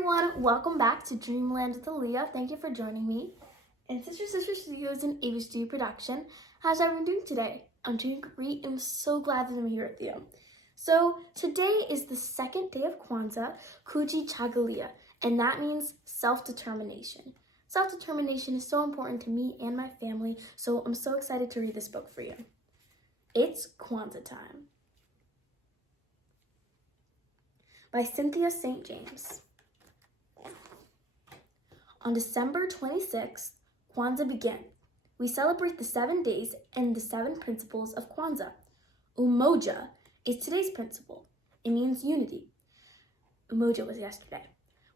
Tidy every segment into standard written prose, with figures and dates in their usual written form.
everyone, welcome back to Dreamland with Aaliyah. Thank you for joining me. And Sister Studios and ABHD production. How's everyone doing today? I'm doing great. I'm so glad that I'm here with you. So today is the second day of Kwanzaa, Kujichagulia, and that means self-determination. Self-determination is so important to me and my family, so I'm so excited to read this book for you. It's Kwanzaa time. By Synthia St. James. On December 26th, Kwanzaa begins. We celebrate the 7 days and the 7 principles of Kwanzaa. Umoja is today's principle. It means unity. Umoja was yesterday.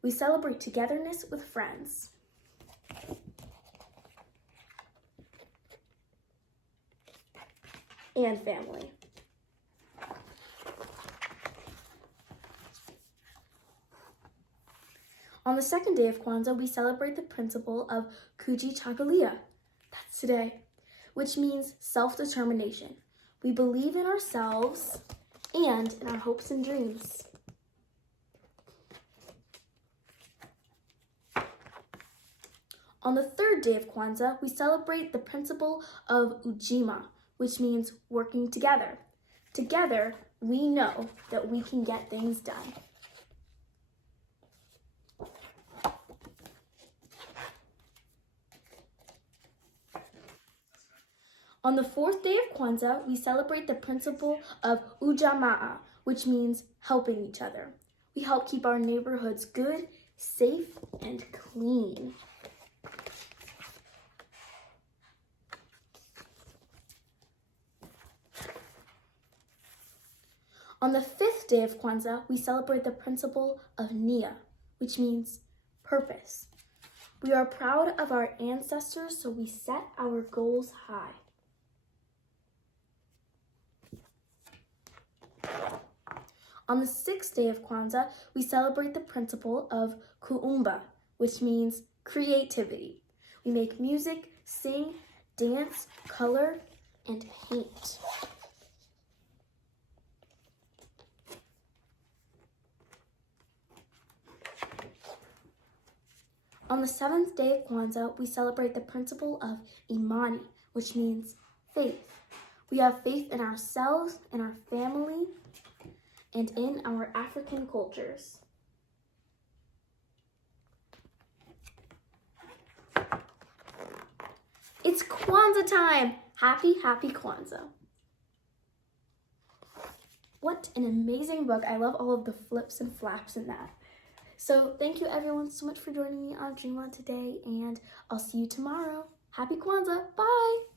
We celebrate togetherness with friends. And family. On the second day of Kwanzaa, we celebrate the principle of Kujichagulia. That's today, which means self-determination. We believe in ourselves and in our hopes and dreams. On the third day of Kwanzaa, we celebrate the principle of Ujima, which means working together. Together, we know that we can get things done. On the fourth day of Kwanzaa, we celebrate the principle of Ujamaa, which means helping each other. We help keep our neighborhoods good, safe, and clean. On the fifth day of Kwanzaa, we celebrate the principle of Nia, which means purpose. We are proud of our ancestors, so we set our goals high. On the sixth day of Kwanzaa, we celebrate the principle of Kuumba, which means creativity. We make music, sing, dance, color, and paint. On the seventh day of Kwanzaa, we celebrate the principle of Imani, which means faith. We have faith in ourselves, in our family, and in our African cultures. It's Kwanzaa time! Happy, happy Kwanzaa. What an amazing book. I love all of the flips and flaps in that. So thank you everyone so much for joining me on Dreamland today, and I'll see you tomorrow. Happy Kwanzaa. Bye!